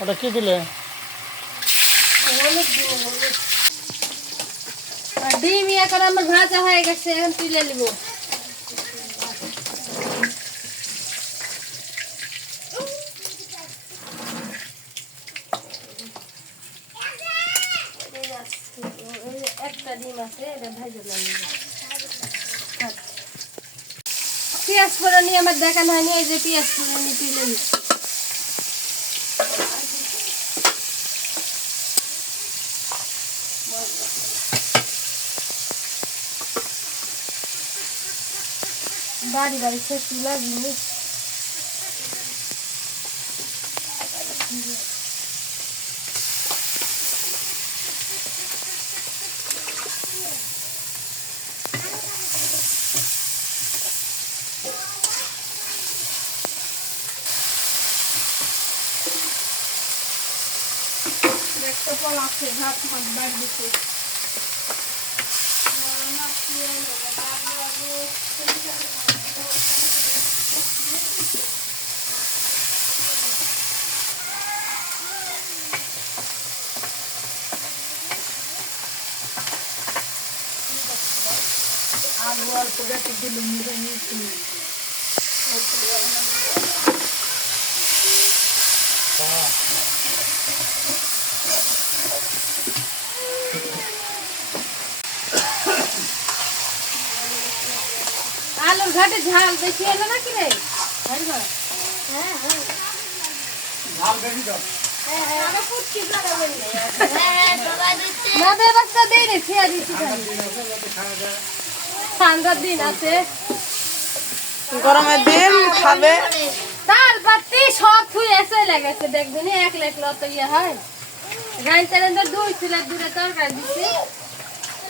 ওটা কি দিলে? ডিম করে আমার ভাজা হয়ে গেছে, এখন তুলে নিব। একটা ডিম আছে, এটা ভাজা নিব পেঁয়াজ ফোড়নি আমার দেখানো হয়নি এই যে পেঁয়াজ ফোড়নি তুলে বাড়ি বাড়ি শেষ তুলা জিনিস। দেখতে পল আছে ভাত মাছ বাড়ি দিতে আলু অল্প দিলে নিয়েছি। আলুর ঘাটে ঝাল বেশি এলো নাকি রে? হ্যাঁ হ্যাঁ। ঝাল বেশি দিন আছে গরমের দিন খাবে। তাল বাতি সব থুই এসে লেগেছে দেখবেন এক লেখ লত ইয়ে হয়। গাড়ি চালান দুই ছিল দূরে তরকারি দিচ্ছি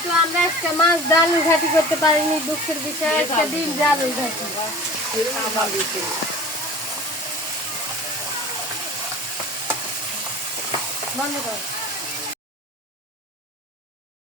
কিন্তু আমরা আজকে মাছ দিয়ে আলুর ঘাটি করতে পারিনি, দুঃখের বিষয় আজকে দিন যে আলুর ঘাটি বন্ধ কর।